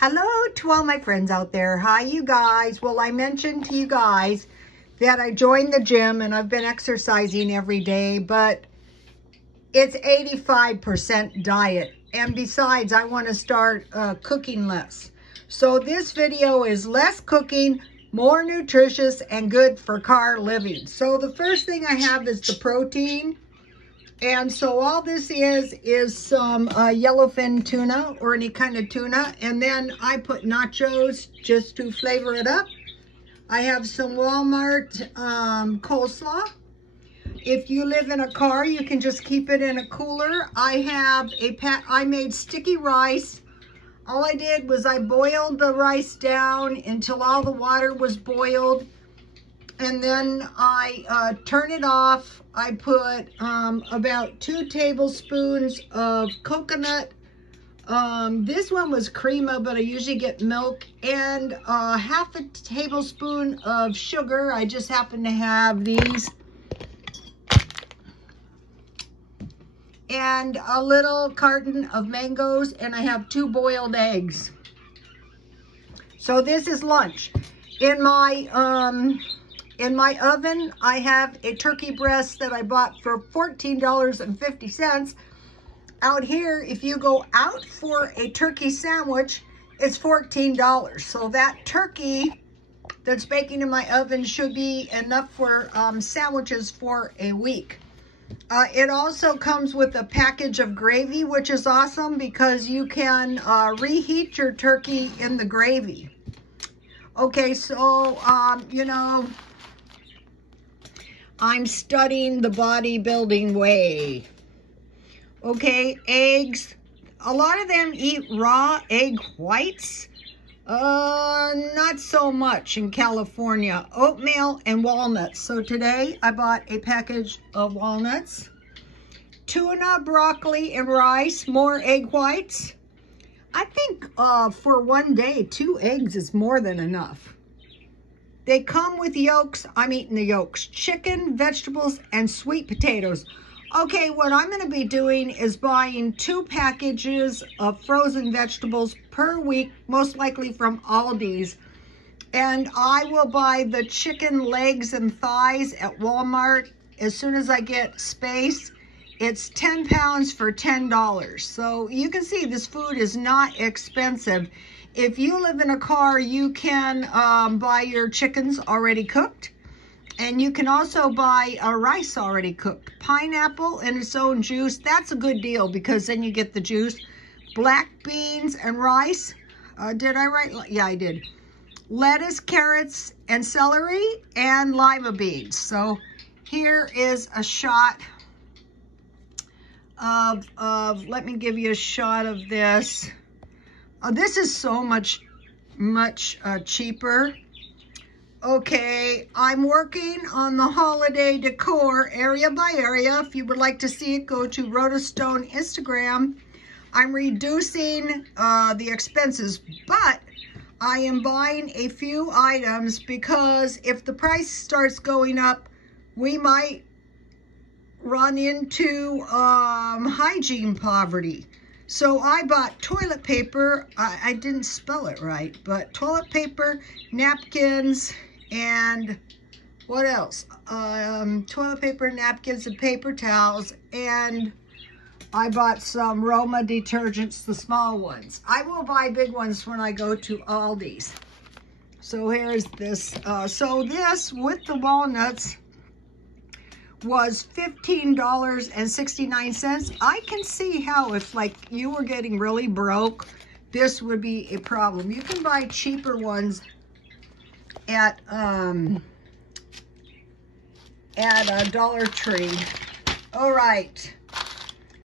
Hello to all my friends out there. Hi, you guys. Well, I mentioned to you guys that I joined the gym and I've been exercising every day, but it's 85% diet. And besides, I want to start cooking less. So this video is less cooking, more nutritious, and good for car living. So the first thing I have is the protein. And so all this is some yellowfin tuna or any kind of tuna. And then I put nachos just to flavor it up. I have some Walmart coleslaw. If you live in a car, you can just keep it in a cooler. I have I made sticky rice. All I did was I boiled the rice down until all the water was boiled. And then I turn it off. I put about 2 tablespoons of coconut. This one was crema, but I usually get milk. And half a tablespoon of sugar. I just happen to have these. And a little carton of mangoes. And I have 2 boiled eggs. So this is lunch. In my oven, I have a turkey breast that I bought for $14.50. Out here, if you go out for a turkey sandwich, it's $14. So that turkey that's baking in my oven should be enough for sandwiches for a week. It also comes with a package of gravy, which is awesome because you can reheat your turkey in the gravy. Okay, so, you know, I'm studying the bodybuilding way. Okay, eggs. A lot of them eat raw egg whites. Not so much in California. Oatmeal and walnuts. So today I bought a package of walnuts. Tuna, broccoli, and rice. More egg whites. I think for one day, 2 eggs is more than enough. They come with yolks. I'm eating the yolks. Chicken, vegetables, and sweet potatoes. Okay, what I'm going to be doing is buying 2 packages of frozen vegetables per week, most likely from Aldi's. And I will buy the chicken legs and thighs at Walmart as soon as I get space. It's 10 pounds for $10. So you can see this food is not expensive. If you live in a car, you can buy your chickens already cooked. And you can also buy rice already cooked. Pineapple and its own juice. That's a good deal because then you get the juice. Black beans and rice. Did I write? Yeah, I did. Lettuce, carrots, and celery, and lima beans. So here is a shot of let me give you a shot of this. This is so much cheaper. Okay, I'm working on the holiday decor area by area. If you would like to see it, go to Rotostone Instagram. I'm reducing the expenses, but I am buying a few items because if the price starts going up, we might run into hygiene poverty. So I bought toilet paper. I didn't spell it right, but toilet paper, napkins, and what else? Toilet paper, napkins, and paper towels. And I bought some Roma detergents, the small ones. I will buy big ones when I go to Aldi's. So here's this. So this with the walnuts was $15.69. I can see how if like you were getting really broke, this would be a problem. You can buy cheaper ones at Dollar Tree. All right.